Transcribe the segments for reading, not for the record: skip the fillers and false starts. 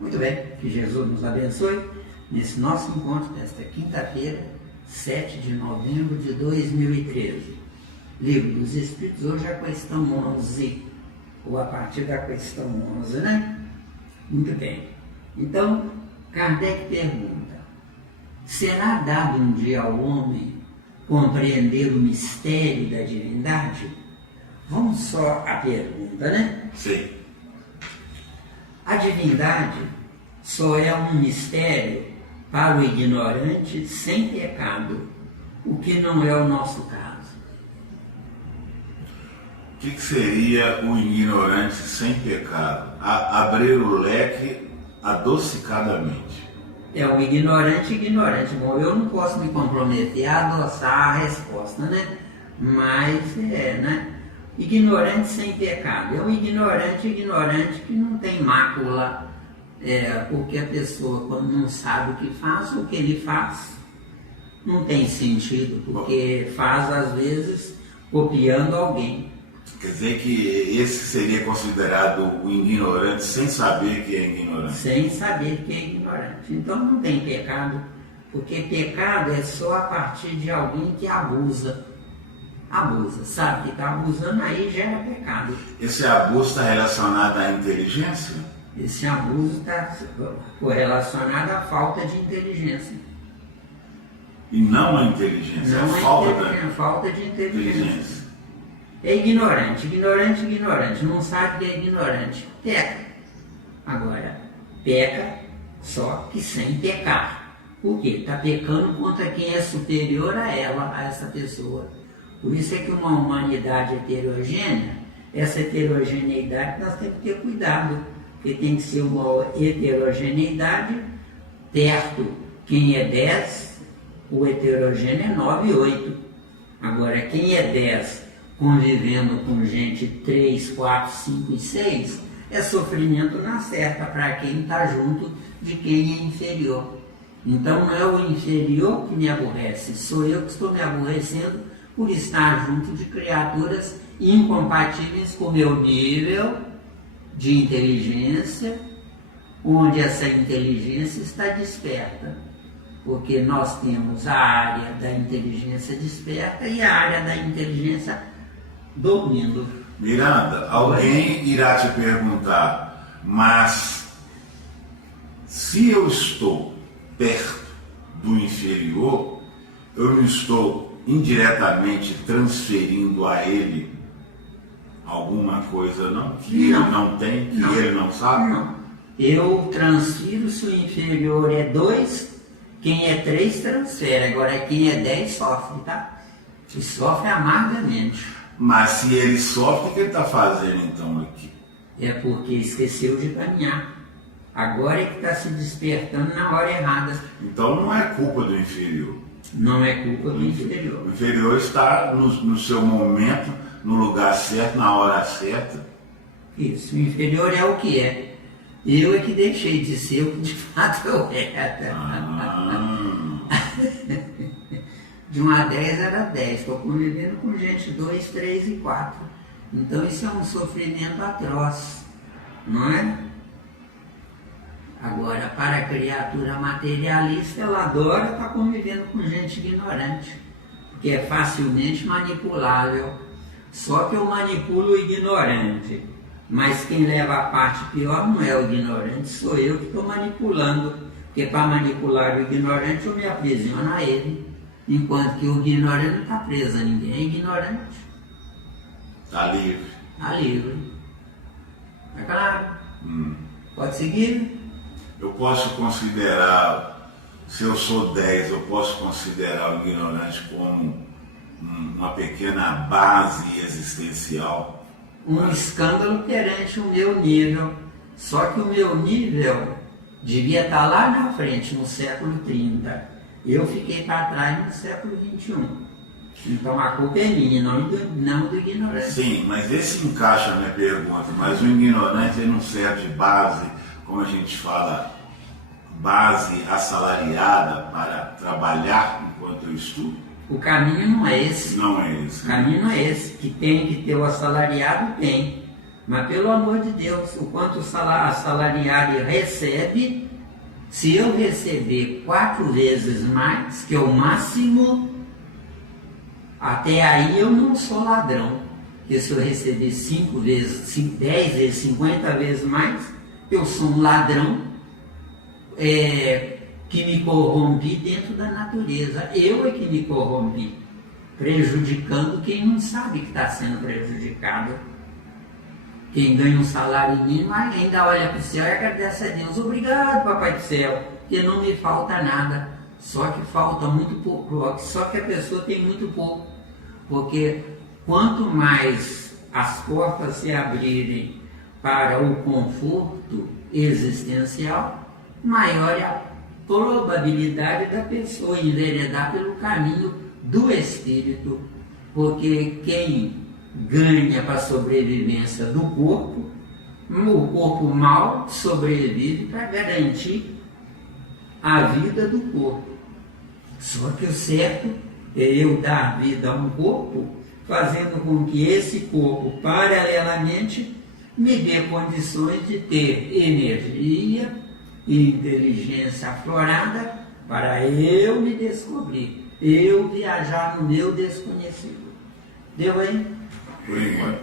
Muito bem, que Jesus nos abençoe nesse nosso encontro desta quinta-feira, 7 de novembro de 2013. Livro dos Espíritos, hoje a questão 11, ou a partir da questão 11, né? Muito bem. Então, Kardec pergunta: será dado um dia ao homem compreender o mistério da divindade? Vamos só à pergunta, né? Sim. A divindade só é um mistério para o ignorante sem pecado, o que não é o nosso caso. O que seria o ignorante sem pecado? Abrir o leque adocicadamente. É o ignorante. Bom, eu não posso me comprometer a adoçar a resposta, né? Mas né? Ignorante sem pecado. É um ignorante que não tem mácula, porque a pessoa, quando não sabe o que faz, o que ele faz não tem sentido, porque faz, às vezes, copiando alguém. Quer dizer que esse seria considerado o ignorante sem saber que é ignorante. Sem saber que é ignorante. Então não tem pecado, porque pecado é só a partir de alguém que abusa. Sabe que está abusando, aí gera pecado. Esse abuso está relacionado à inteligência? Esse abuso está correlacionado à falta de inteligência. E não à inteligência, Não a falta de inteligência. É ignorante, não sabe que é ignorante, peca. Agora, peca só que sem pecar. Por quê? Está pecando contra quem é superior a ela, a essa pessoa. Por isso é que uma humanidade heterogênea, essa heterogeneidade nós temos que ter cuidado, porque tem que ser uma heterogeneidade perto. Quem é 10, o heterogêneo é 9 e 8. Agora, quem é 10 convivendo com gente 3, 4, 5 e 6, é sofrimento na certa para quem está junto de quem é inferior. Então não é o inferior que me aborrece, sou eu que estou me aborrecendo por estar junto de criaturas incompatíveis com o meu nível de inteligência, onde essa inteligência está desperta. Porque nós temos a área da inteligência desperta e a área da inteligência dormindo. Miranda, alguém irá te perguntar, mas se eu estou perto do inferior, eu não estou indiretamente transferindo a ele alguma coisa não? Que ele não tem, que ele não sabe? Não. Eu transfiro se o inferior é 2, quem é 3 transfere, agora quem é 10 sofre, tá? E sofre amargamente. Mas se ele sofre, o que ele está fazendo então aqui? É porque esqueceu de caminhar. Agora é que está se despertando na hora errada. Então não é culpa do inferior. Não é culpa do inferior. O inferior está no seu momento, no lugar certo, na hora certa. Isso, o inferior é o que é. Eu é que deixei de ser o que de fato eu era. De 1 a 10 era 10, estou convivendo com gente 2, 3 e 4. Então isso é um sofrimento atroz, não é? Agora, para a criatura materialista, ela adora estar convivendo com gente ignorante, porque é facilmente manipulável. Só que eu manipulo o ignorante, mas quem leva a parte pior não é o ignorante, sou eu que estou manipulando, porque para manipular o ignorante eu me aprisiono a ele. Enquanto que o ignorante não está preso a ninguém, é ignorante. Está livre. Está livre. É claro? Pode seguir? Eu posso considerar, se eu sou 10, eu posso considerar o ignorante como uma pequena base existencial. Um escândalo perante o meu nível. Só que o meu nível devia estar lá na frente, no século 30. Eu fiquei para trás no século 21. Então a culpa é minha, não do ignorante. Sim, mas esse encaixa a minha pergunta. Mas o ignorante ele não serve de base, como a gente fala, base assalariada para trabalhar enquanto eu estudo? O caminho não é esse. Não é esse. O caminho não é esse. Que tem que ter o assalariado, tem. Mas pelo amor de Deus, o quanto a salariada recebe, se eu receber 4 vezes mais, que é o máximo, até aí eu não sou ladrão. Porque se eu receber 5 vezes, 10 vezes, 50 vezes mais, eu sou um ladrão que me corrompi dentro da natureza. Eu é que me corrompi, prejudicando quem não sabe que está sendo prejudicado. Quem ganha um salário mínimo ainda olha para o céu e agradece a Deus. Obrigado, Papai do Céu, porque não me falta nada. Só que falta muito pouco, só que a pessoa tem muito pouco. Porque quanto mais as portas se abrirem para o conforto existencial, maior é a probabilidade da pessoa enveredar pelo caminho do espírito. Porque quem ganha para a sobrevivência do corpo, o corpo mal sobrevive para garantir a vida do corpo. Só que o certo é eu dar vida a um corpo, fazendo com que esse corpo, paralelamente, me dê condições de ter energia e inteligência aflorada para eu me descobrir, eu viajar no meu desconhecido. Deu aí? Por enquanto.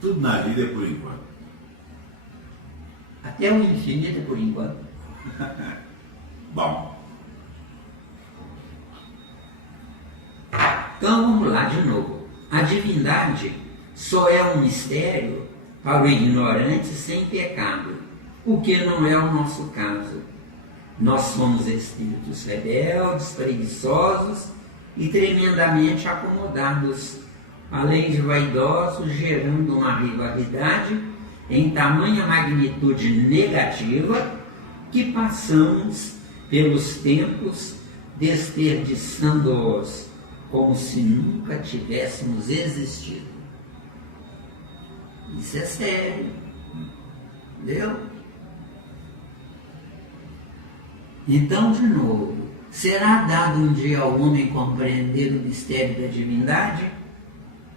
Tudo na vida é por enquanto. Até o infinito é por enquanto. Bom. Então vamos lá de novo. A divindade só é um mistério para o ignorante sem pecado, o que não é o nosso caso. Nós somos espíritos rebeldes, preguiçosos e tremendamente acomodados, além de vaidosos, gerando uma rivalidade em tamanha magnitude negativa que passamos pelos tempos desperdiçando-os como se nunca tivéssemos existido. Isso é sério. Entendeu? Então, de novo, será dado um dia ao homem compreender o mistério da divindade?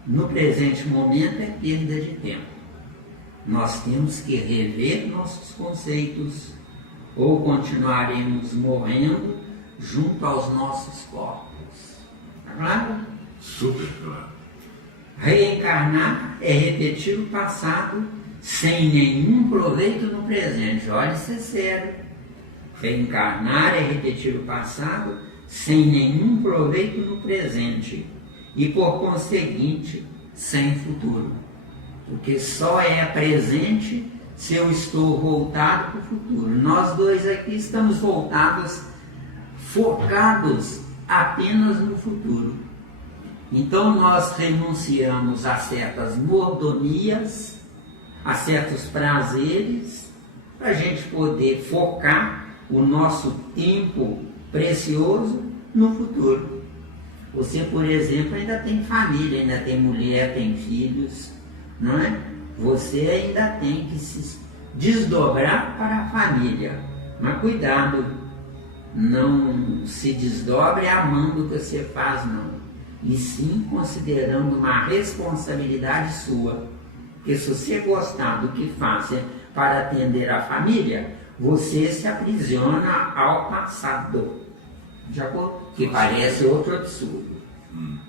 No presente momento é perda de tempo. Nós temos que rever nossos conceitos ou continuaremos morrendo junto aos nossos corpos. Está claro? Super claro. Reencarnar é repetir o passado sem nenhum proveito no presente. Olha, isso é sério. Reencarnar é repetir o passado sem nenhum proveito no presente e, por conseguinte, sem futuro. Porque só é presente se eu estou voltado para o futuro. Nós dois aqui estamos voltados, focados apenas no futuro. Então nós renunciamos a certas mordomias, a certos prazeres, para a gente poder focar o nosso tempo precioso no futuro. Você, por exemplo, ainda tem família, ainda tem mulher, tem filhos, não é? Você ainda tem que se desdobrar para a família. Mas cuidado, não se desdobre amando o que você faz, não. E sim considerando uma responsabilidade sua. Porque se você gostar do que faz para atender a família, você se aprisiona ao passado. De acordo? Que parece outro absurdo.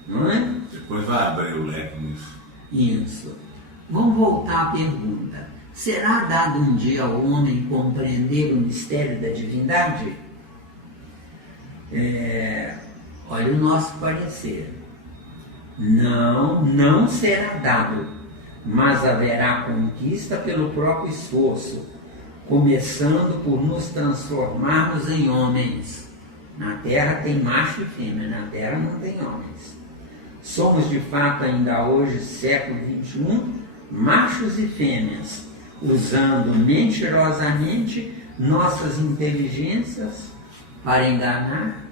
Não é? Depois vai abrir o leque nisso. Isso. Vamos voltar à pergunta. Será dado um dia ao homem compreender o mistério da divindade? Olha o nosso parecer. Não será dado, mas haverá conquista pelo próprio esforço, começando por nos transformarmos em homens. Na Terra tem macho e fêmea, na Terra não tem homens. Somos de fato ainda hoje, século XXI, machos e fêmeas, usando mentirosamente nossas inteligências para enganar,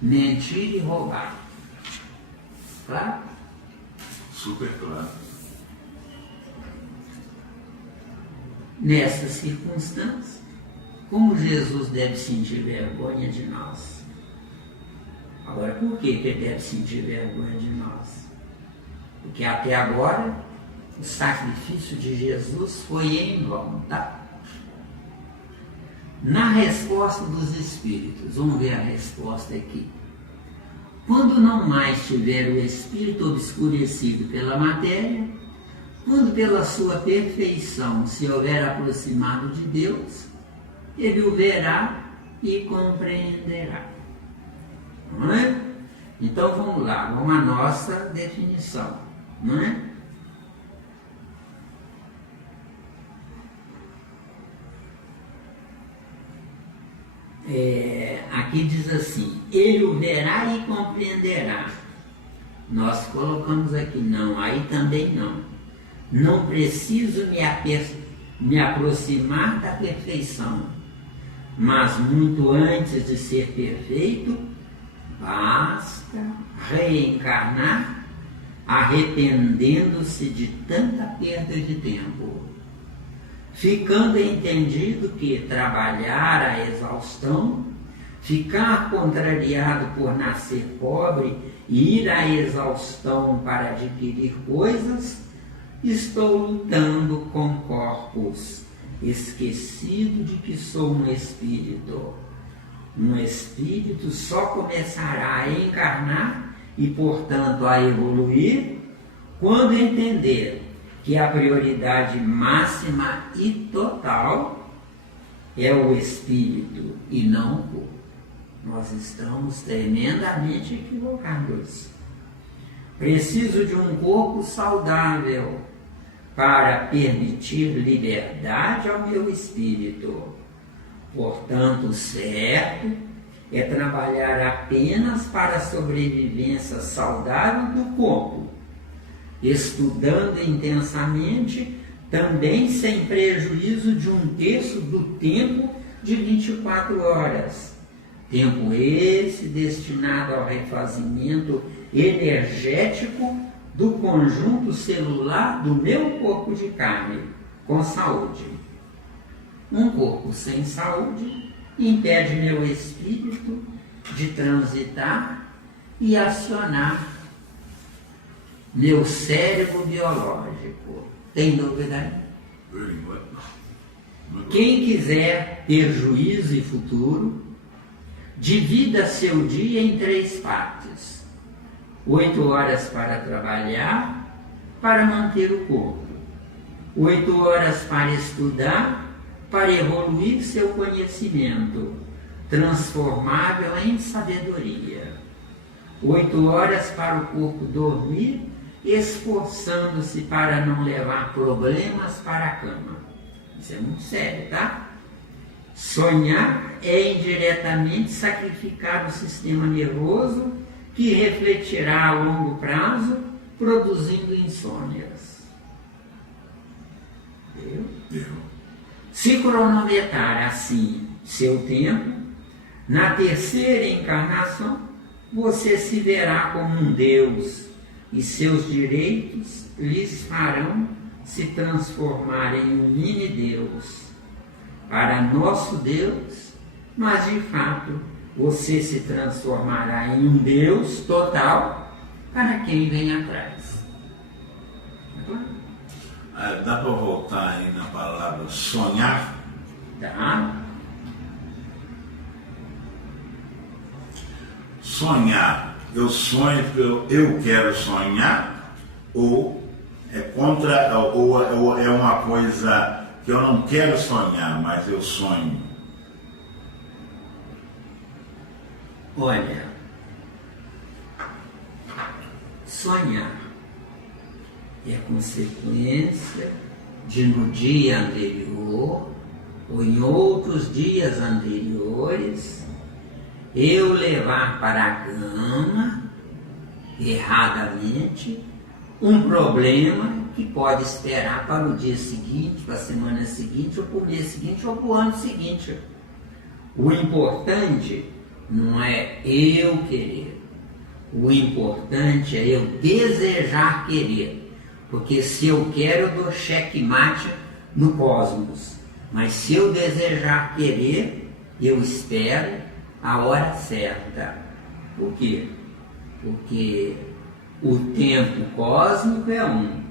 mentir e roubar. Claro? Super claro. Nessas circunstâncias, como Jesus deve sentir vergonha de nós? Agora, por que ele deve sentir vergonha de nós? Porque até agora o sacrifício de Jesus foi em vão, tá? Na resposta dos espíritos, vamos ver a resposta aqui. Quando não mais tiver o espírito obscurecido pela matéria, quando pela sua perfeição se houver aproximado de Deus, ele o verá e compreenderá. Não é? Então vamos lá, vamos à nossa definição, não é? Aqui diz assim, ele o verá e compreenderá. Nós colocamos aqui não, aí também não. Não preciso me aproximar da perfeição, mas muito antes de ser perfeito, basta reencarnar, arrependendo-se de tanta perda de tempo, ficando entendido que trabalhar a exaustão, ficar contrariado por nascer pobre e ir à exaustão para adquirir coisas, estou lutando com corpos, esquecido de que sou um espírito. Um espírito só começará a encarnar e, portanto, a evoluir quando entender que a prioridade máxima e total é o espírito e não o corpo. Nós estamos tremendamente equivocados. Preciso de um corpo saudável para permitir liberdade ao meu espírito. Portanto, o certo é trabalhar apenas para a sobrevivência saudável do corpo, estudando intensamente, também sem prejuízo de 1/3 do tempo de 24 horas. Tempo esse destinado ao refazimento energético do conjunto celular do meu corpo de carne, com saúde. Um corpo sem saúde impede meu espírito de transitar e acionar meu cérebro biológico. Tem dúvida aí? Quem quiser ter juízo e futuro, divida seu dia em 3 partes. 8 horas para trabalhar, para manter o corpo. 8 horas para estudar, para evoluir seu conhecimento, transformável em sabedoria. 8 horas para o corpo dormir, esforçando-se para não levar problemas para a cama. Isso é muito sério, tá? Sonhar é indiretamente sacrificar o sistema nervoso que refletirá a longo prazo, produzindo insônias. Deu? Se cronometrar assim seu tempo, na terceira encarnação, você se verá como um Deus e seus direitos lhes farão se transformar em um mini-Deus. Para nosso Deus, mas de fato você se transformará em um Deus total para quem vem atrás. Dá para voltar aí na palavra sonhar? Tá? Sonhar, eu sonho porque eu quero sonhar, ou é contra, ou é uma coisa que eu não quero sonhar, mas eu sonho. Olha, sonhar é consequência de no dia anterior ou em outros dias anteriores eu levar para a cama erradamente um problema que pode esperar para o dia seguinte, para a semana seguinte, ou para o mês seguinte, ou para o ano seguinte. O importante não é eu querer. O importante é eu desejar querer. Porque se eu quero, eu dou checkmate no cosmos. Mas se eu desejar querer, eu espero a hora certa. Por quê? Porque o tempo cósmico é um.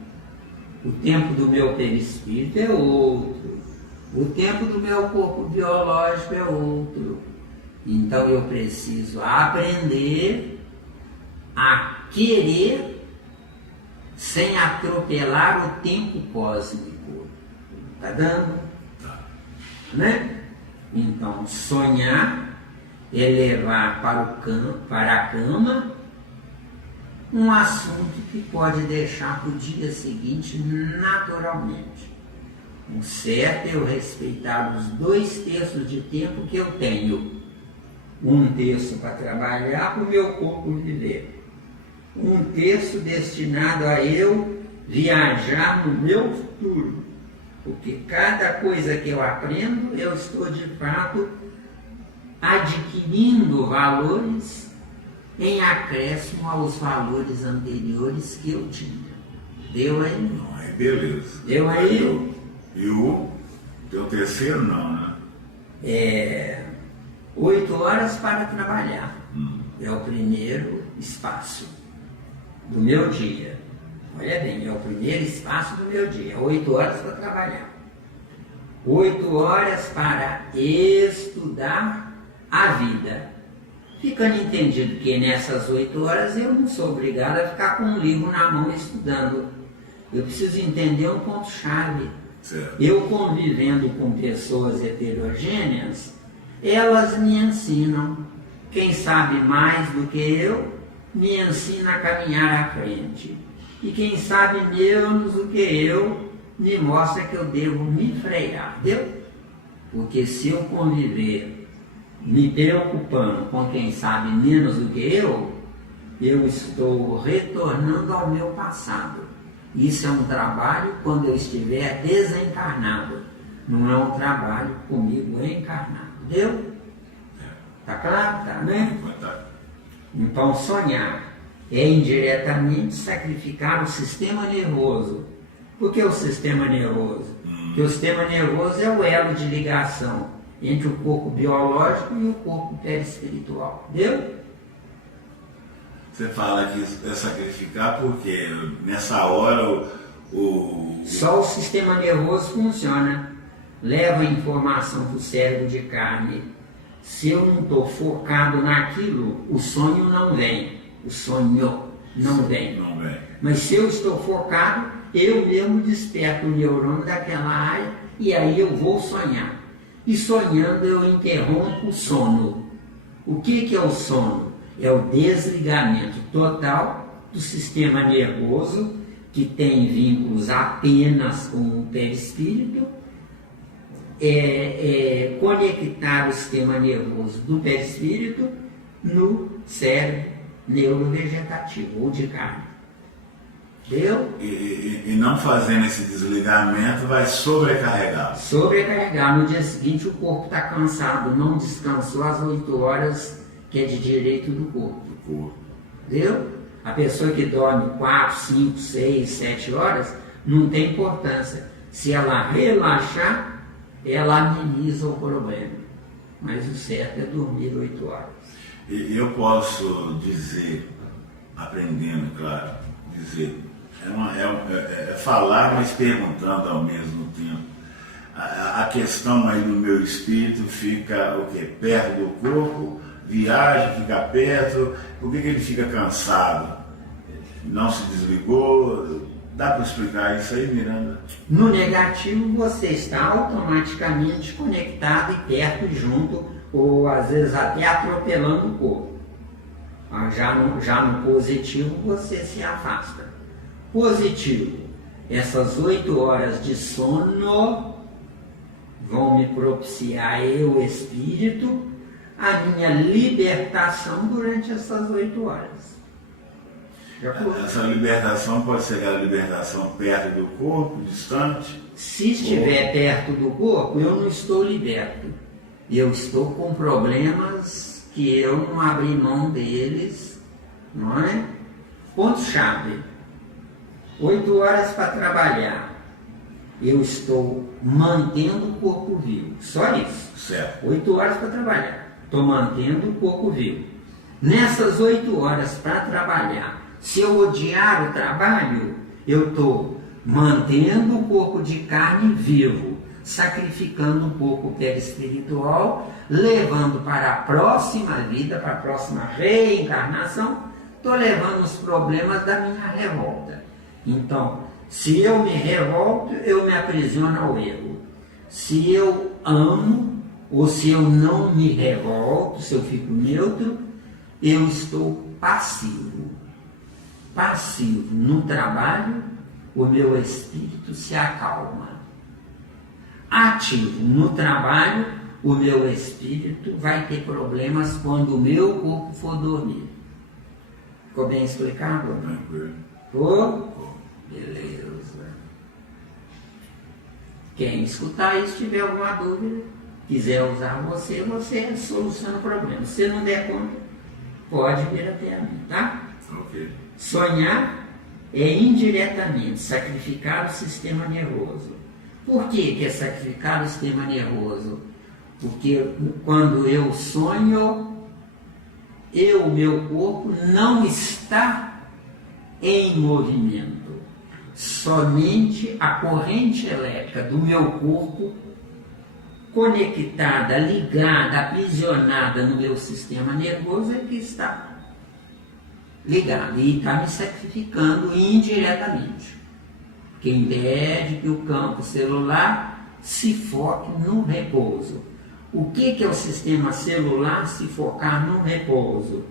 O tempo do meu perispírito é outro. O tempo do meu corpo biológico é outro. Então eu preciso aprender a querer sem atropelar o tempo cósmico. Tá dando? Tá. Né? Então, sonhar é levar para a cama um assunto que pode deixar para o dia seguinte naturalmente. O certo é eu respeitar os 2/3 de tempo que eu tenho. 1/3 para trabalhar, para o meu corpo viver. 1/3 destinado a eu viajar no meu futuro. Porque cada coisa que eu aprendo, eu estou de fato adquirindo valores em acréscimo aos valores anteriores que eu tinha. Deu aí? Não, aí beleza. Deu aí? E o teu terceiro não, né? 8 horas para trabalhar. É o primeiro espaço do meu dia. Olha bem, é o primeiro espaço do meu dia. 8 horas para trabalhar. 8 horas para estudar a vida. Ficando entendido que nessas 8 horas eu não sou obrigado a ficar com um livro na mão estudando. Eu preciso entender um ponto-chave. Eu convivendo com pessoas heterogêneas, elas me ensinam. Quem sabe mais do que eu, me ensina a caminhar à frente. E quem sabe menos do que eu, me mostra que eu devo me frear. Entendeu? Porque se eu conviver me preocupando com quem sabe menos do que eu estou retornando ao meu passado. Isso é um trabalho quando eu estiver desencarnado. Não é um trabalho comigo encarnado. Entendeu? Tá claro? Tá, né? Então, sonhar é indiretamente sacrificar o sistema nervoso. Por que o sistema nervoso? Porque o sistema nervoso é o elo de ligação entre o corpo biológico e o corpo perispiritual. Entendeu? Você fala que é sacrificar porque nessa hora Só o sistema nervoso funciona. Leva a informação para o cérebro de carne. Se eu não estou focado naquilo, o sonho não vem. O sonho não vem. Não vem. Mas se eu estou focado, eu mesmo desperto o neurônio daquela área e aí eu vou sonhar. E sonhando eu interrompo o sono. O que é o sono? É o desligamento total do sistema nervoso, que tem vínculos apenas com o perispírito, conectar o sistema nervoso do perispírito no cérebro neurovegetativo ou de carne. Entendeu? E não fazendo esse desligamento vai sobrecarregar. Sobrecarregar. No dia seguinte o corpo está cansado, não descansou as 8 horas que é de direito do corpo. Entendeu? A pessoa que dorme 4, 5, 6, 7 horas não tem importância. Se ela relaxar, ela ameniza o problema. Mas o certo é dormir 8 horas. E eu posso dizer, aprendendo, claro, dizer, é falar, mas perguntando ao mesmo tempo. A questão aí no meu espírito fica o quê? Perto do corpo, viaja, fica perto. Por que ele fica cansado? Não se desligou? Dá para explicar isso aí, Miranda? No negativo, você está automaticamente conectado e perto e junto, ou às vezes até atropelando o corpo. Já no positivo, você se afasta. Positivo, essas 8 horas de sono vão me propiciar, eu, espírito, a minha libertação durante essas 8 horas. Essa libertação pode ser a libertação perto do corpo, distante? Se estiver perto do corpo, eu não estou liberto. Eu estou com problemas que eu não abri mão deles, não é? Ponto-chave. 8 horas para trabalhar. Eu estou mantendo o corpo vivo. Só isso. Certo. 8 horas para trabalhar. Estou mantendo o corpo vivo. Nessas 8 horas para trabalhar, se eu odiar o trabalho, eu estou mantendo o corpo de carne vivo, sacrificando um pouco o perispiritual, levando para a próxima vida, para a próxima reencarnação, estou levando os problemas da minha revolta. Então, se eu me revolto, eu me aprisiono ao erro. Se eu amo, ou se eu não me revolto, se eu fico neutro, eu estou passivo. Passivo. No trabalho, o meu espírito se acalma. Ativo. No trabalho, o meu espírito vai ter problemas quando o meu corpo for dormir. Ficou bem explicado? Ficou? Beleza. Quem escutar isso, tiver alguma dúvida, quiser usar você soluciona o problema. Se não der conta, pode vir até a mim, tá? Ok. Sonhar é indiretamente sacrificar o sistema nervoso. Por que é sacrificar o sistema nervoso? Porque quando eu sonho, o meu corpo não está em movimento. Somente a corrente elétrica do meu corpo, conectada, ligada, aprisionada no meu sistema nervoso, é que está ligada e está me sacrificando indiretamente. Que impede que o campo celular se foque no repouso. O que é o sistema celular se focar no repouso?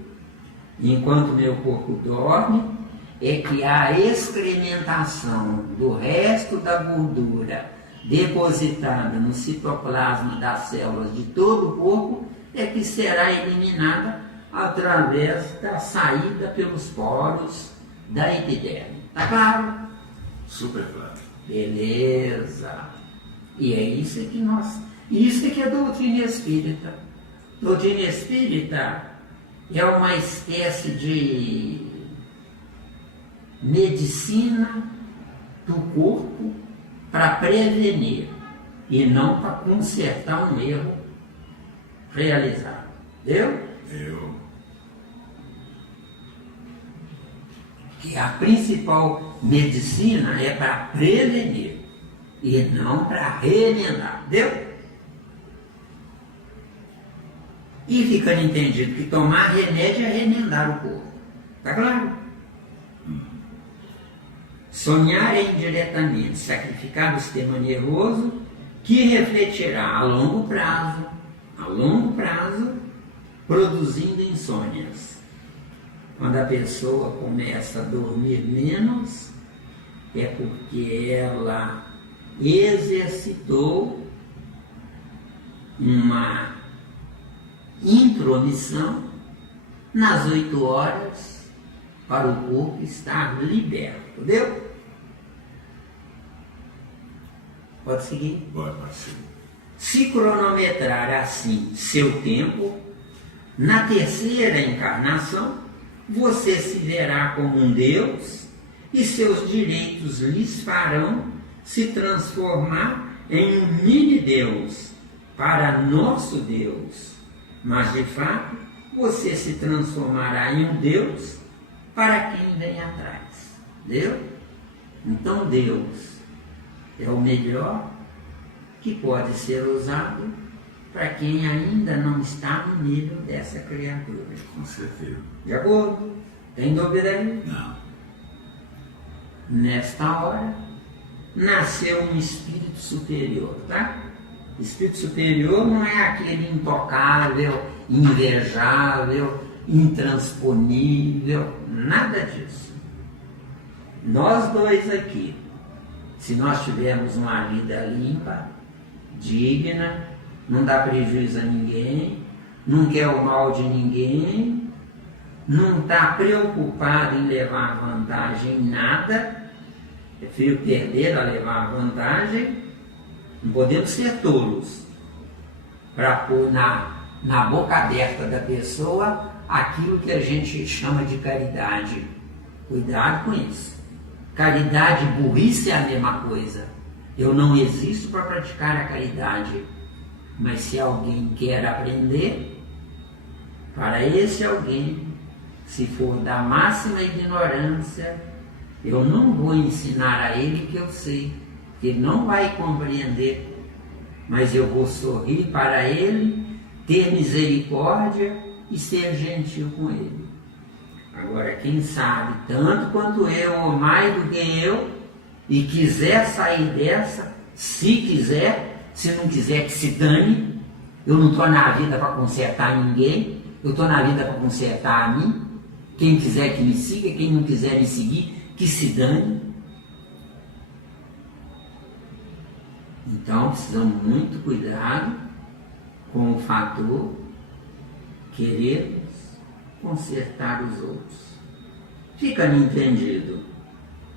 Enquanto meu corpo dorme, é que a excrementação do resto da gordura depositada no citoplasma das células de todo o corpo é que será eliminada através da saída pelos poros da epiderme. Tá claro? Super claro. Beleza. E é isso que isso que é doutrina espírita. Doutrina espírita é uma espécie de medicina do corpo para prevenir e não para consertar um erro realizado. Entendeu? Que a principal medicina é para prevenir e não para remendar. Entendeu? E ficando entendido que tomar remédio é remendar o corpo. Tá claro? Sonhar é indiretamente sacrificar o sistema nervoso que refletirá a longo prazo, produzindo insônias. Quando a pessoa começa a dormir menos, é porque ela exercitou uma intromissão nas 8 horas para o corpo estar liberto. Entendeu? Pode seguir? Pode seguir. Se cronometrar assim seu tempo, na terceira encarnação, você se verá como um Deus e seus direitos lhes farão se transformar em um mini-Deus para nosso Deus. Mas, de fato, você se transformará em um Deus para quem vem atrás. Entendeu? Então, Deus é o melhor que pode ser usado para quem ainda não está no nível dessa criatura. Com certeza. De acordo? Tem dúvida aí? Não. Nesta hora, nasceu um espírito superior, tá? Espírito superior não é aquele intocável, invejável, intransponível, nada disso. Nós dois aqui, se nós tivermos uma vida limpa, digna, não dá prejuízo a ninguém, não quer o mal de ninguém, não está preocupado em levar vantagem em nada, prefiro perder a levar vantagem, não podemos ser tolos para pôr na boca aberta da pessoa aquilo que a gente chama de caridade. Cuidado com isso. Caridade e burrice é a mesma coisa. Eu não existo para praticar a caridade. Mas se alguém quer aprender, para esse alguém, se for da máxima ignorância, Eu não vou ensinar a ele que eu sei, que ele não vai compreender, mas eu vou sorrir para ele, ter misericórdia e ser gentil com ele. Agora, quem sabe, tanto quanto eu, ou mais do que eu, e quiser sair dessa, se quiser, se não quiser que se dane, eu não estou na vida para consertar ninguém, eu estou na vida para consertar a mim. Quem quiser que me siga, quem não quiser me seguir, que se dane. Então, precisamos muito cuidado com o fator querermos consertar os outros. Fica-me entendido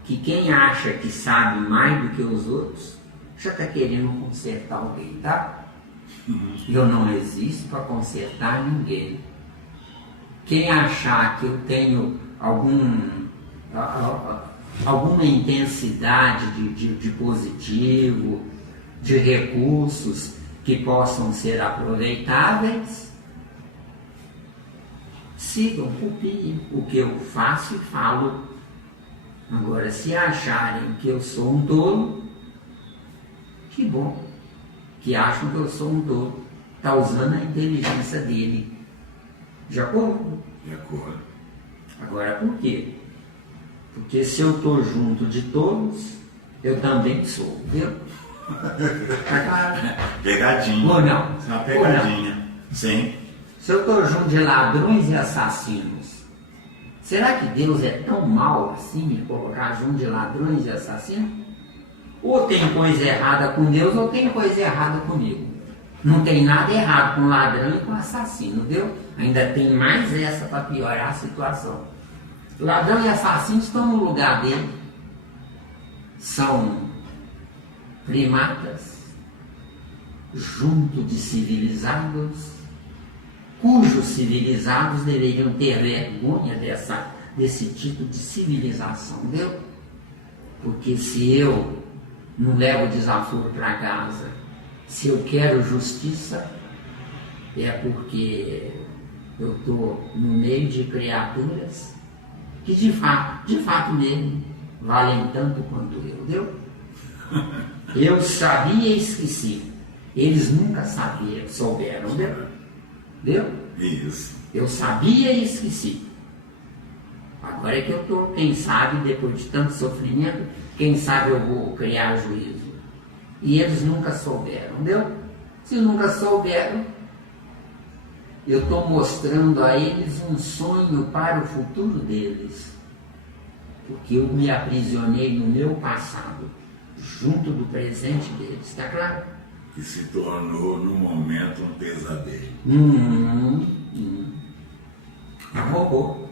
que quem acha que sabe mais do que os outros já está querendo consertar alguém, tá? Eu não existo para consertar ninguém. Quem achar que eu tenho alguma intensidade de positivo, de recursos que possam ser aproveitáveis, sigam, copiem o que eu faço e falo. Agora, se acharem que eu sou um tolo, que bom, que acham que eu sou um tolo, está usando a inteligência dele. De acordo? De acordo. Agora, por quê? Porque se eu estou junto de todos, eu também sou, viu? Tá claro? Pegadinha. Ou não? Isso é uma pegadinha. Sim. Se eu estou junto de ladrões e assassinos, será que Deus é tão mau assim me colocar junto de ladrões e assassinos? Ou tem coisa errada com Deus ou tem coisa errada comigo. Não tem nada errado com ladrão e com assassino, viu? Ainda tem mais essa para piorar a situação. Ladrão e assassino estão no lugar dele. São primatas junto de civilizados, cujos civilizados deveriam ter vergonha desse tipo de civilização, viu? Porque se eu não levo desaforo para casa, se eu quero justiça, é porque eu estou no meio de criaturas que de fato mesmo, valem tanto quanto eu, viu? Eu sabia e esqueci. Eles nunca souberam, viu? Isso. Eu sabia e esqueci. Agora é que eu estou, quem sabe, depois de tanto sofrimento, quem sabe eu vou criar juízo. E eles nunca souberam, viu? Se nunca souberam, eu estou mostrando a eles um sonho para o futuro deles. Porque eu me aprisionei no meu passado, junto do presente deles, está claro? Que se tornou, no momento, um pesadelo. Robô,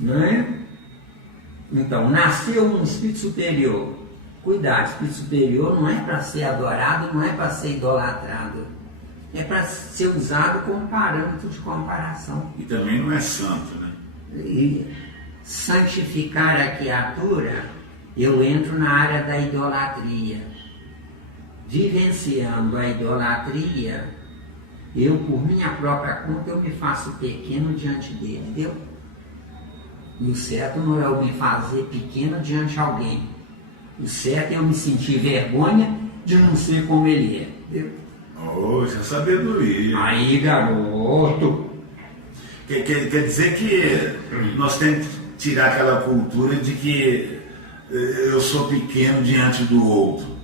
não é? Então, nasceu um espírito superior. Cuidado, espírito superior não é para ser adorado, não é para ser idolatrado. É para ser usado como parâmetro de comparação. E também não é santo, né? E santificar a criatura, eu entro na área da idolatria. Vivenciando a idolatria, eu, por minha própria conta, eu me faço pequeno diante dele, viu? E o certo não é eu me fazer pequeno diante de alguém. O certo é eu me sentir vergonha de não ser como ele é, viu? Oh, isso é sabedoria. Aí, garoto! Quer dizer que nós temos que tirar aquela cultura de que eu sou pequeno diante do outro.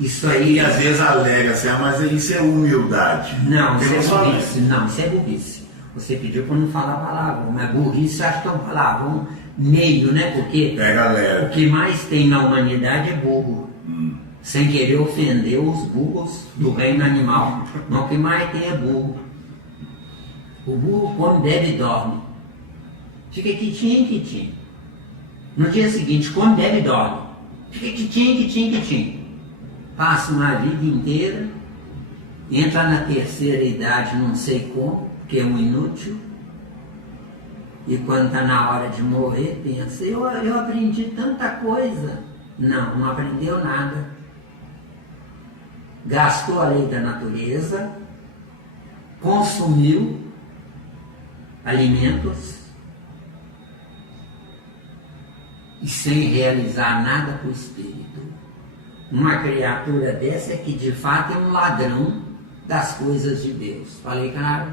Isso aí... E às vezes alega-se, mas isso é humildade. Não, isso é burrice. Não, isso é burrice. Você pediu para não falar palavrão, mas burrice acho que é um palavrão meio, né? Porque pega leve. O que mais tem na humanidade é burro. Sem querer ofender os burros do reino animal. Mas o que mais tem é burro. O burro come, bebe e dorme. Fica quitinho. No dia seguinte, come, bebe e dorme. Fica quitinho. Passa uma vida inteira, entra na terceira idade, não sei como, porque é um inútil, e quando está na hora de morrer, pensa, eu aprendi tanta coisa. Não aprendeu nada. Gastou a lei da natureza, consumiu alimentos e sem realizar nada para o espírito. Uma criatura dessa é que de fato é um ladrão das coisas de Deus. Falei claro?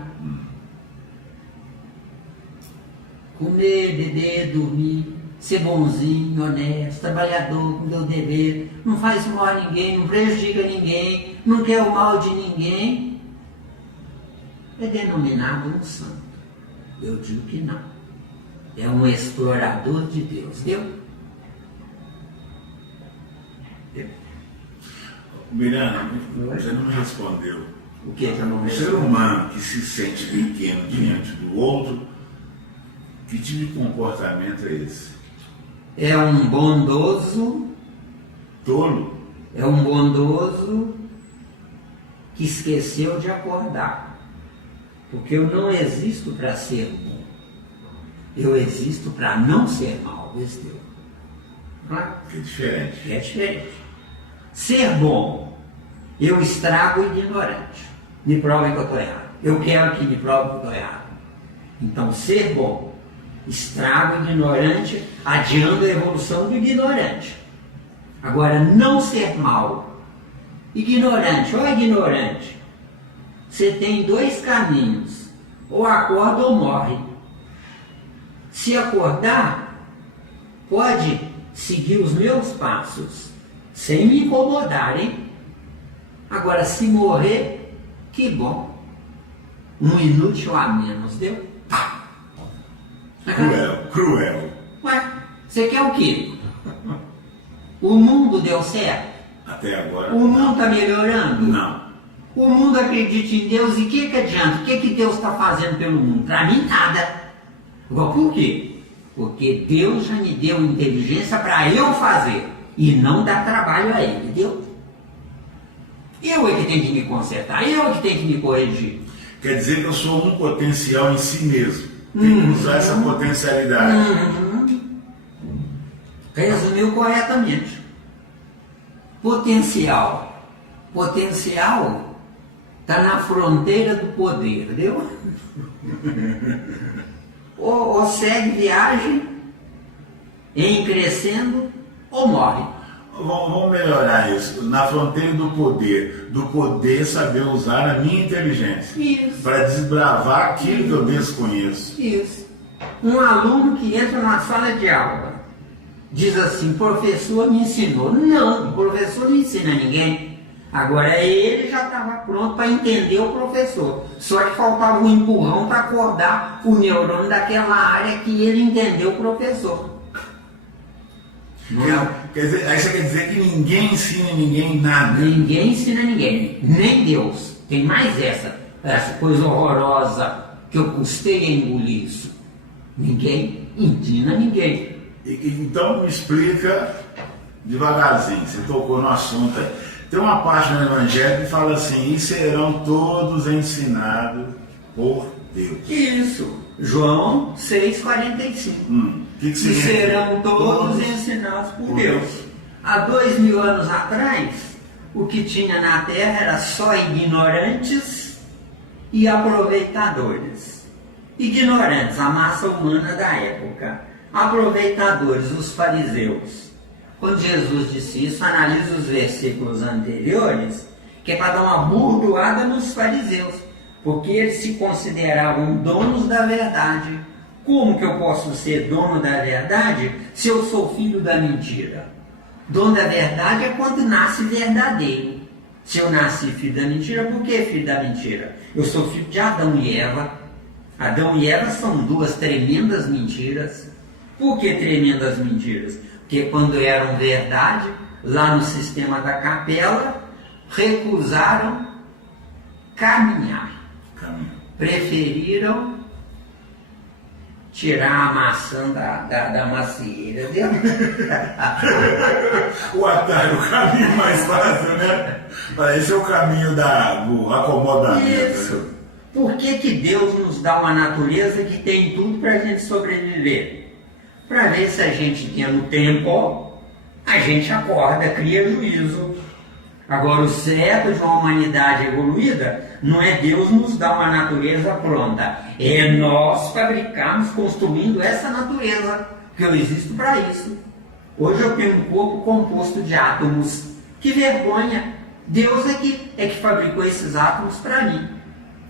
Comer, beber, dormir, ser bonzinho, honesto, trabalhador, cumprir o dever, não faz mal a ninguém, não prejudica ninguém, não quer o mal de ninguém, é denominado um santo. Eu digo que não. É um explorador de Deus. Deu? Deu. Miranda, você não me respondeu. O que eu não O ser humano que se sente pequeno diante do outro, que tipo de comportamento é esse? É um bondoso, Tolo? é um bondoso que esqueceu de acordar. Porque eu não existo para ser bom. Eu existo para não ser mal, besteira. Claro? Que é diferente. É diferente. Ser bom, eu estrago o ignorante. Me provem que eu estou errado. Eu quero que me provem que eu estou errado. Então, ser bom, estrago o ignorante, adiando a evolução do ignorante. Agora, não ser mal. Ignorante, ó ignorante. Você tem dois caminhos. Ou acorda ou morre. Se acordar, pode seguir os meus passos, sem me incomodarem. Agora, se morrer, que bom. Um inútil a menos, deu? Pá! Cruel, cruel. Ué, você quer o quê? O mundo deu certo? Até agora. O mundo está melhorando? Não. O mundo acredita em Deus e o que adianta? O que Deus está fazendo pelo mundo? Para mim, nada. Agora, por quê? Porque Deus já me deu inteligência para eu fazer e não dar trabalho a Ele, entendeu? Eu é que tenho que me consertar, eu é que tenho que me corrigir. Quer dizer que eu sou um potencial em si mesmo. Tem que usar essa potencialidade. Resumiu corretamente. Potencial. Potencial está na fronteira do poder, entendeu? Ou segue viagem em crescendo ou morre. Vamos melhorar isso. Na fronteira do poder saber usar a minha inteligência. Isso. Para desbravar aquilo que eu desconheço. Isso. Um aluno que entra na sala de aula diz assim, professor me ensinou. Não, o professor não ensina ninguém. Agora ele já estava pronto para entender o professor. Só que faltava um empurrão para acordar o neurônio daquela área que ele entendeu o professor. Quer dizer, aí você quer dizer que ninguém ensina ninguém nada. Ninguém ensina ninguém, nem Deus. Tem mais essa coisa horrorosa que eu custei a engolir isso. Ninguém ensina ninguém. Então me explica devagarzinho, você tocou no assunto aí. Tem uma parte no Evangelho que fala assim, e serão todos ensinados por Deus. Isso, João 6,45. Que E significa? serão todos ensinados por Deus. Há 2000 anos atrás, o que tinha na terra era só ignorantes e aproveitadores. Ignorantes, a massa humana da época. Aproveitadores, os fariseus. Quando Jesus disse isso, analisa os versículos anteriores, que é para dar uma burdoada nos fariseus, porque eles se consideravam donos da verdade. Como que eu posso ser dono da verdade se eu sou filho da mentira? Dono da verdade é quando nasce verdadeiro. Se eu nasci filho da mentira, por que filho da mentira? Eu sou filho de Adão e Eva. Adão e Eva são duas tremendas mentiras. Por que tremendas mentiras? Porque quando eram verdade, lá no sistema da capela, recusaram caminhar. Preferiram tirar a maçã da macieira. O atalho, o caminho mais fácil, né? Esse é o caminho do acomodamento. Isso. Por que Deus nos dá uma natureza que tem tudo para a gente sobreviver? Para ver se a gente tendo tempo, a gente acorda, cria juízo. Agora, o certo de uma humanidade evoluída não é Deus nos dar uma natureza pronta, é nós fabricarmos, construindo essa natureza, que eu existo para isso. Hoje eu tenho um corpo composto de átomos. Que vergonha! Deus é que fabricou esses átomos para mim.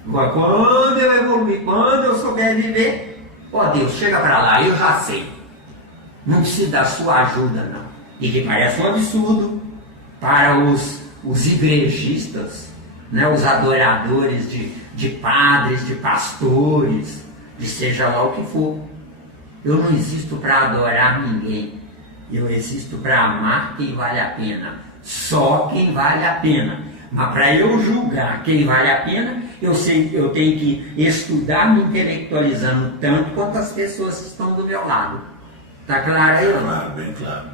Agora, quando eu evoluir, quando eu souber viver, ó Deus, chega para lá, eu já sei. Não precisa da sua ajuda, não. E que parece um absurdo para os igrejistas, né, os adoradores de padres, de pastores, de seja lá o que for. Eu não existo para adorar ninguém. Eu existo para amar quem vale a pena. Só quem vale a pena. Mas para eu julgar quem vale a pena, eu tenho que estudar me intelectualizando tanto quanto as pessoas que estão do meu lado. Está claro aí? Claro, bem claro.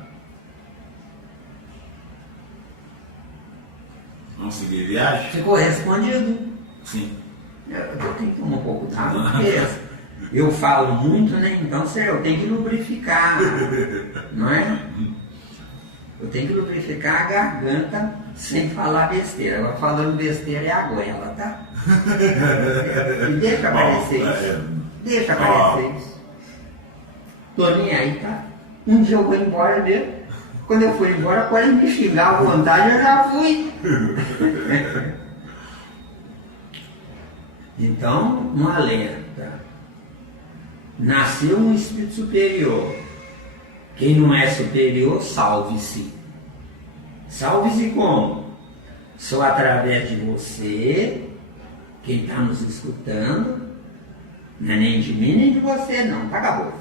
Vamos seguir viagem? Ficou respondido? Sim. Eu tenho que tomar um pouco d'água, porque eu falo muito, né? Então eu tenho que lubrificar, não é? Eu tenho que lubrificar a garganta sem falar besteira. Agora, falando besteira é a goela, tá? E deixa aparecer isso. Deixa aparecer isso. Tô nem aí, tá? Um dia eu vou embora mesmo. Quando eu for embora, pode me xingar à vontade, eu já fui. Então, um alerta. Nasceu um espírito superior. Quem não é superior, salve-se. Salve-se como? Só através de você, quem está nos escutando, não é nem de mim nem de você, não, tá, acabou.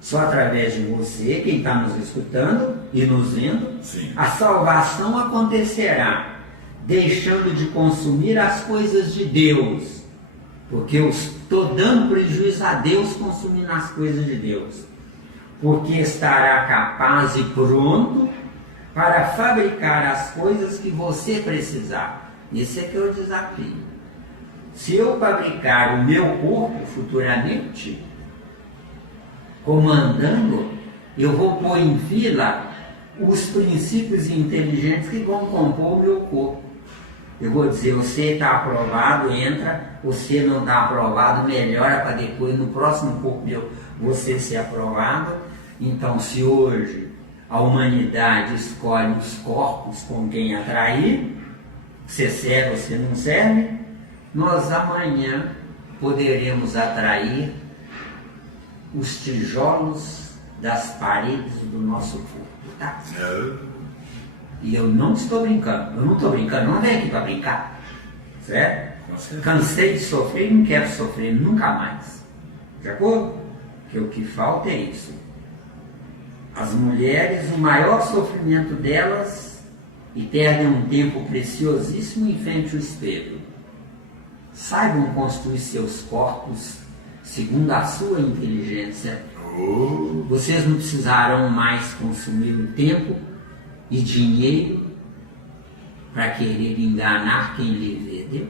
Só através de você, quem está nos escutando e nos vendo, sim, a salvação acontecerá, deixando de consumir as coisas de Deus, porque eu estou dando prejuízo a Deus consumindo as coisas de Deus, porque estará capaz e pronto para fabricar as coisas que você precisar. Esse é que é o desafio. Se eu fabricar o meu corpo futuramente, comandando, eu vou pôr em fila os princípios inteligentes que vão compor o meu corpo. Eu vou dizer, você está aprovado, entra, você não está aprovado, melhora para depois, no próximo corpo meu, você ser aprovado. Então, se hoje a humanidade escolhe os corpos com quem atrair, você serve, você não serve, nós amanhã poderemos atrair os tijolos das paredes do nosso corpo, tá? E eu não estou brincando, não venho aqui para brincar, certo? Cansei de sofrer e não quero sofrer nunca mais, de acordo? Porque o que falta é isso. As mulheres, o maior sofrimento delas, e perdem um tempo preciosíssimo em frente ao espelho. Saibam construir seus corpos segundo a sua inteligência. Vocês não precisarão mais consumir o tempo e dinheiro para querer enganar quem lhe vê.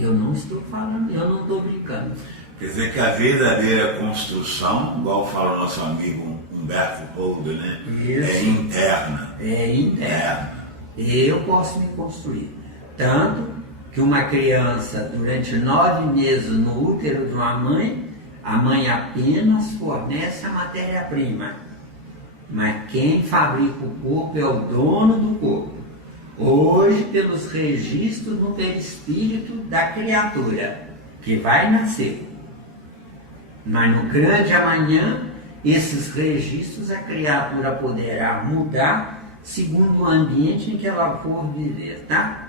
Eu não estou falando, eu não estou brincando. Quer dizer que a verdadeira construção, igual fala o nosso amigo Humberto Holder, né? É interna. É interna. Eu posso me construir. Tanto que uma criança, durante 9 meses no útero de uma mãe, a mãe apenas fornece a matéria-prima. Mas quem fabrica o corpo é o dono do corpo. Hoje, pelos registros no perispírito da criatura, que vai nascer. Mas no grande amanhã, esses registros a criatura poderá mudar segundo o ambiente em que ela for viver, tá?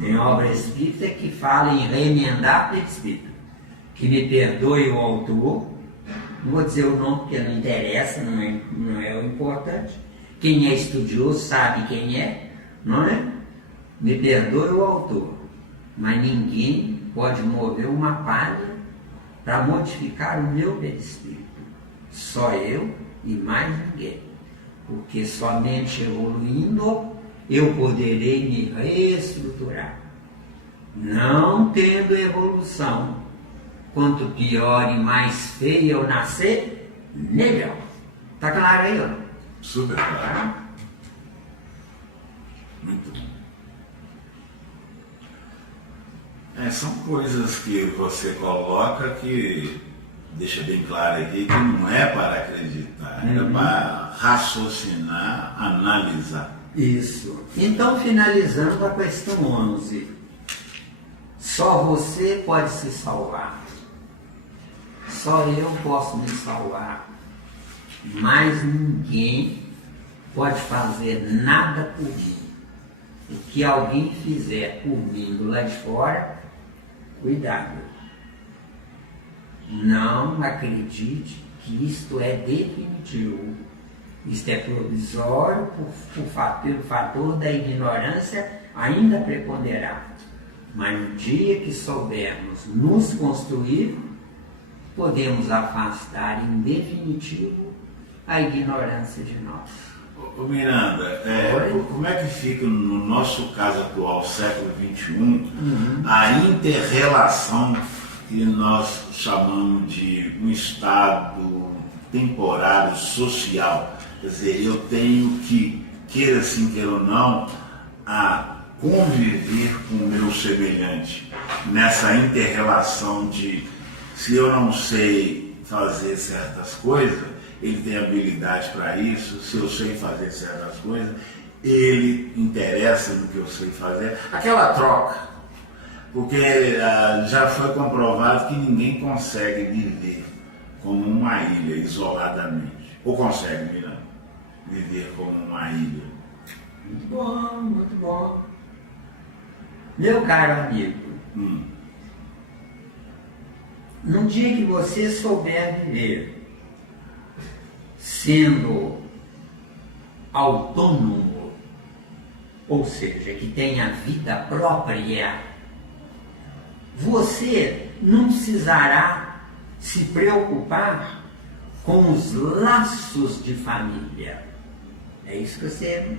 Tem obra espírita que fala em remendar perispírito. Que me perdoe o autor, não vou dizer o nome porque não interessa, não é o importante. Quem é estudioso sabe quem é, não é? Me perdoe o autor, mas ninguém pode mover uma palha para modificar o meu perispírito. Só eu e mais ninguém. Porque somente evoluindo eu poderei me reestruturar. Não tendo evolução, quanto pior e mais feio eu nascer, melhor. Tá claro aí, ó? Super claro. Muito bom. São coisas que você coloca que deixa bem claro aqui que não é para acreditar, é para raciocinar, analisar. Isso. Então, finalizando a questão 11. Só você pode se salvar. Só eu posso me salvar. Mas ninguém pode fazer nada por mim. O que alguém fizer por mim do lado de fora, cuidado. Não acredite que isto é definitivo. Isto é provisório pelo fator da ignorância ainda preponderar. Mas no dia que soubermos nos construir, podemos afastar em definitivo a ignorância de nós. Ô Miranda, como é que fica no nosso caso atual, século XXI, a inter-relação que nós chamamos de um estado temporário social? Quer dizer, eu tenho que, queira sim, queira ou não, a conviver com o meu semelhante, nessa inter-relação de, se eu não sei fazer certas coisas, ele tem habilidade para isso, se eu sei fazer certas coisas, ele interessa no que eu sei fazer. Aquela troca, porque já foi comprovado que ninguém consegue viver como uma ilha, isoladamente. Ou consegue, Miranda, viver como uma ilha? Muito bom, muito bom. Meu caro amigo, no dia que você souber viver sendo autônomo, ou seja, que tenha vida própria, você não precisará se preocupar com os laços de família. É isso que você,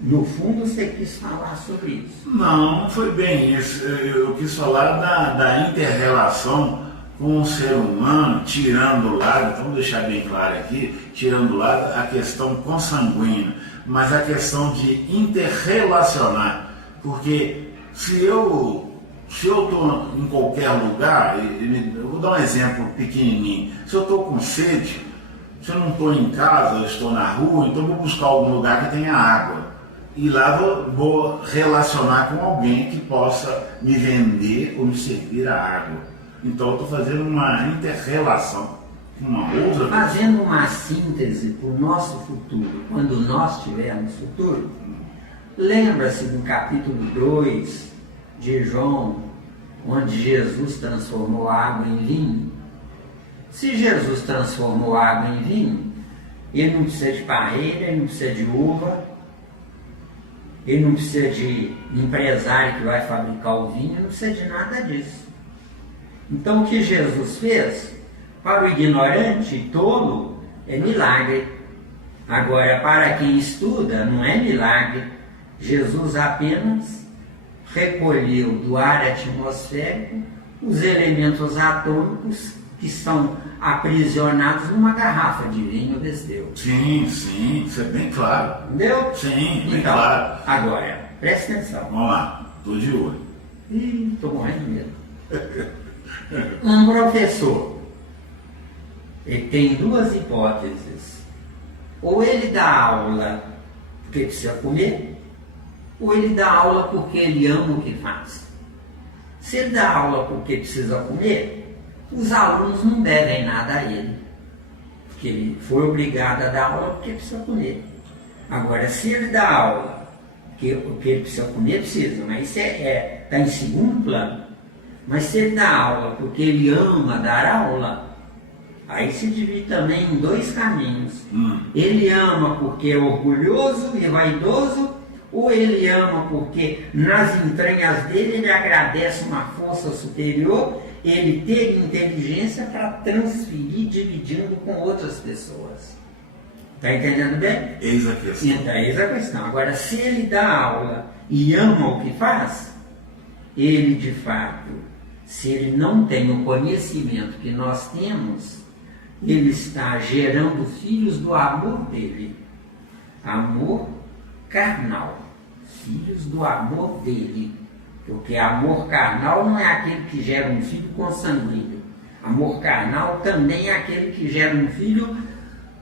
no fundo, você quis falar sobre isso. Não, não foi bem isso. Eu quis falar da inter-relação com o ser humano, tirando do lado, vamos deixar bem claro aqui, tirando do lado a questão consanguínea, mas a questão de interrelacionar. Porque se eu estou em qualquer lugar, eu vou dar um exemplo pequenininho, se eu estou com sede, se eu não estou em casa, eu estou na rua, então eu vou buscar algum lugar que tenha água. E lá vou relacionar com alguém que possa me vender ou me servir a água. Então eu estou fazendo uma inter-relação com uma outra. Fazendo uma síntese para o nosso futuro, quando nós tivermos futuro, lembra-se do capítulo 2 de João, onde Jesus transformou a água em vinho? Se Jesus transformou a água em vinho, ele não precisa de parreira, ele não precisa de uva, ele não precisa de empresário que vai fabricar o vinho, não precisa de nada disso. Então o que Jesus fez, para o ignorante e tolo, é milagre. Agora, para quem estuda, não é milagre. Jesus apenas recolheu do ar atmosférico os elementos atômicos que estão aprisionados numa garrafa de vinho desse Deus. Sim, isso é bem claro. Entendeu? Sim, bem então, claro. Agora, presta atenção. Vamos lá, estou de olho. Estou morrendo de medo. Um professor, ele tem duas hipóteses. Ou ele dá aula porque precisa comer, ou ele dá aula porque ele ama o que faz. Se ele dá aula porque precisa comer, os alunos não devem nada a ele, porque ele foi obrigado a dar aula porque precisa comer. Agora, se ele dá aula porque ele precisa comer, precisa, mas isso está em segundo plano. Mas se ele dá aula porque ele ama dar aula, aí se divide também em dois caminhos. Ele ama porque é orgulhoso e vaidoso, ou ele ama porque nas entranhas dele ele agradece uma força superior, ele teve inteligência para transferir dividindo com outras pessoas. Está entendendo bem? Eis a questão. Então, eis a questão. Agora, se ele dá aula e ama o que faz, ele de fato, se ele não tem o conhecimento que nós temos, ele está gerando filhos do amor dele. Amor carnal. Filhos do amor dele. Porque amor carnal não é aquele que gera um filho consanguíneo. Amor carnal também é aquele que gera um filho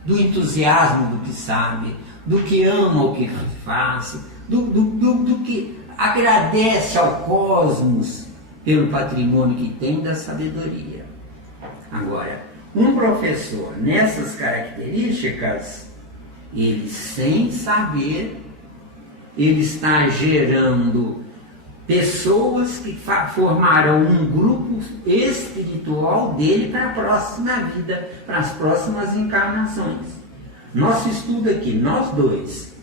do entusiasmo do que sabe, do que ama o que faz, do que agradece ao cosmos pelo patrimônio que tem da sabedoria. Agora, um professor nessas características, ele sem saber, ele está gerando pessoas que formarão um grupo espiritual dele para a próxima vida, para as próximas encarnações. Nosso estudo aqui, nós dois,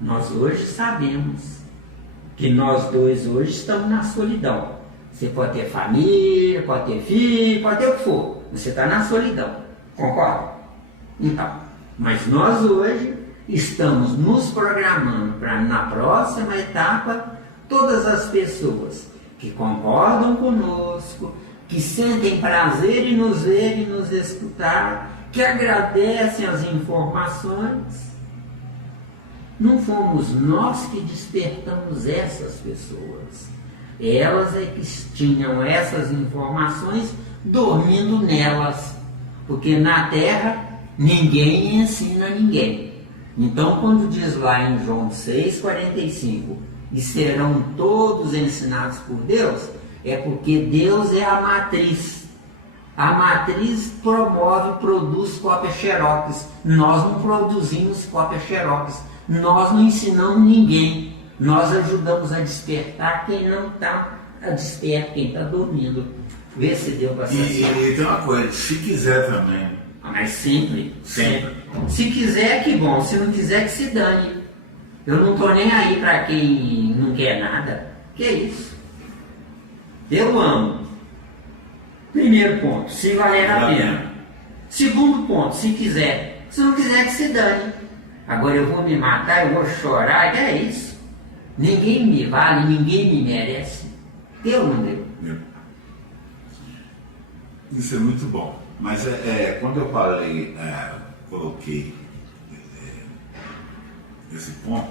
nós hoje sabemos que nós dois hoje estamos na solidão. Você pode ter família, pode ter filho, pode ter o que for, você está na solidão, concorda? Então, mas nós hoje estamos nos programando para, na próxima etapa, todas as pessoas que concordam conosco, que sentem prazer em nos ver e nos escutar, que agradecem as informações. Não fomos nós que despertamos essas pessoas. Elas é que tinham essas informações dormindo nelas. Porque na Terra ninguém ensina ninguém. Então, quando diz lá em João 6,45, e serão todos ensinados por Deus, é porque Deus é a matriz. A matriz promove, produz cópia xerox. Nós não produzimos cópia xerox. Nós não ensinamos ninguém. Nós ajudamos a despertar quem não está desperto, quem está dormindo. Vê se deu para saciar. E tem uma coisa, se quiser também. Mas sempre. Se quiser, que bom. Se não quiser, que se dane. Eu não estou nem aí para quem não quer nada. Que isso? Eu amo. Primeiro ponto, se valer a pena. Segundo ponto, se quiser. Se não quiser, que se dane. Agora eu vou me matar, eu vou chorar, que é isso. Ninguém me vale, ninguém me merece. Deu ou não deu? Isso é muito bom. Mas quando eu falei, coloquei esse ponto,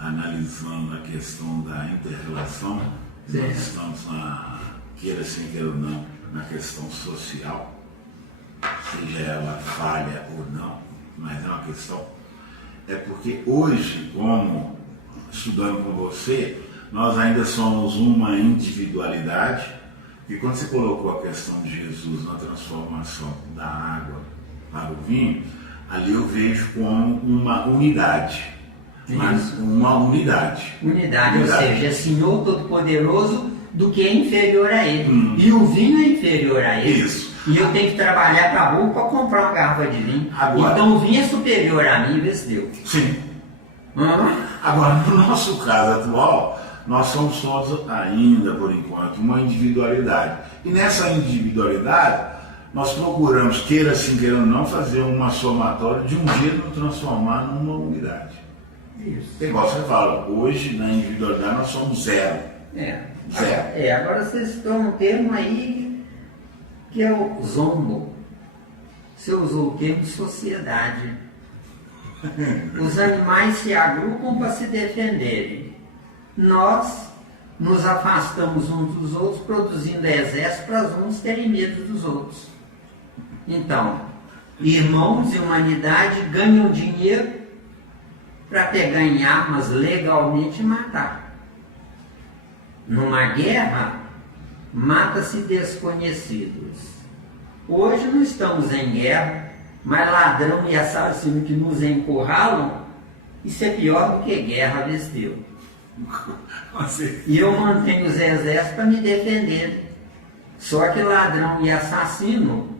analisando a questão da inter-relação, nós estamos, queira sim, queira não, na questão social, seja ela falha ou não, mas é uma questão. É porque hoje, como estudando com você, nós ainda somos uma individualidade, e quando você colocou a questão de Jesus na transformação da água para o vinho, ali eu vejo como uma unidade. Uma unidade. Unidade, ou seja, é Senhor Todo-Poderoso do que é inferior a Ele. E o vinho é inferior a Ele. Isso. E eu tenho que trabalhar para a rua para comprar uma garrafa de vinho. Agora, então o vinho é superior a mim, vê se deu. Sim. Agora, no nosso caso atual, nós somos todos ainda, por enquanto, uma individualidade. E nessa individualidade, nós procuramos, queira sim, queira não, fazer uma somatória de um dia nos transformar numa unidade. Isso. Igual você fala, hoje na individualidade nós somos zero. Zero. Agora vocês estão um termo aí que é o zombo. Você usou o termo sociedade. Os animais se agrupam para se defenderem. Nós nos afastamos uns dos outros, produzindo exército para uns terem medo dos outros. Então, irmãos e humanidade ganham dinheiro para pegar em armas legalmente e matar. Numa guerra, mata-se desconhecidos. Hoje não estamos em guerra, mas ladrão e assassino que nos encurralam, isso é pior do que guerra, Vesteu. E eu mantenho os exércitos para me defender. Só que ladrão e assassino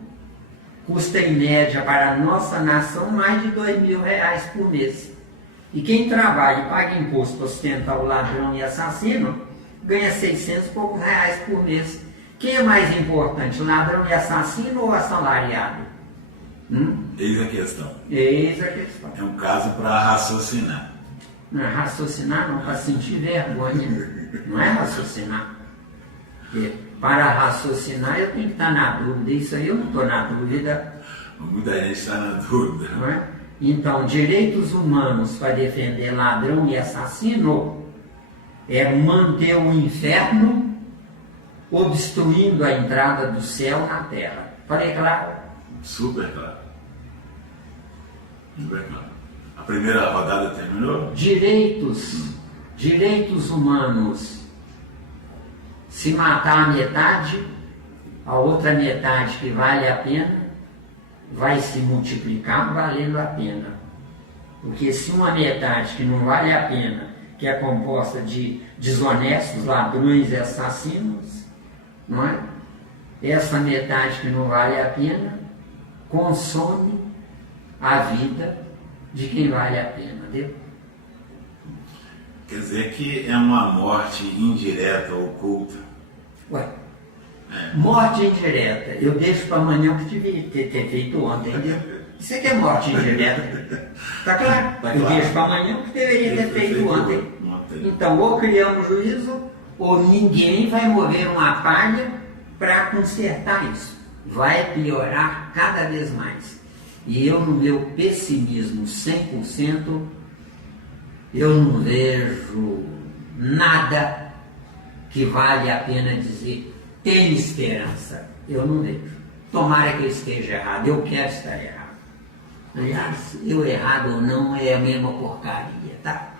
custa em média para a nossa nação mais de R$2.000 por mês. E quem trabalha e paga imposto para sustentar o ladrão e assassino ganha 600 e poucos reais por mês. Quem é mais importante, ladrão e assassino ou assalariado? Eis a questão. Eis a questão. É um caso para raciocinar. Não é raciocinar, não, para sentir vergonha. Não é raciocinar. Porque para raciocinar eu tenho que estar na dúvida. Isso aí eu não estou na dúvida. Muita gente está na dúvida. Não é? Então, direitos humanos para defender ladrão e assassino é manter o inferno obstruindo a entrada do céu na terra. Falei claro? Super claro. Super claro. A primeira rodada terminou? Direitos humanos. Se matar a metade, a outra metade que vale a pena, vai se multiplicar valendo a pena. Porque se uma metade que não vale a pena, que é composta de desonestos, ladrões e assassinos, não é? Essa metade que não vale a pena consome a vida de quem vale a pena. Viu? Quer dizer que é uma morte indireta, oculta. Ué, morte indireta, eu deixo para amanhã o que devia ter feito ontem, entendeu? Isso aqui é morte indireta. Tá claro? Tá Eu claro. deixo para amanhã o que deveria ter feito ontem. Então, ou criamos juízo, ou ninguém vai mover uma palha para consertar isso. Vai piorar cada vez mais. E eu, no meu pessimismo 100%, eu não vejo nada que vale a pena dizer tem esperança. Eu não vejo. Tomara que eu esteja errado. Eu quero estar errado. Aliás, eu errado ou não é a mesma porcaria, tá?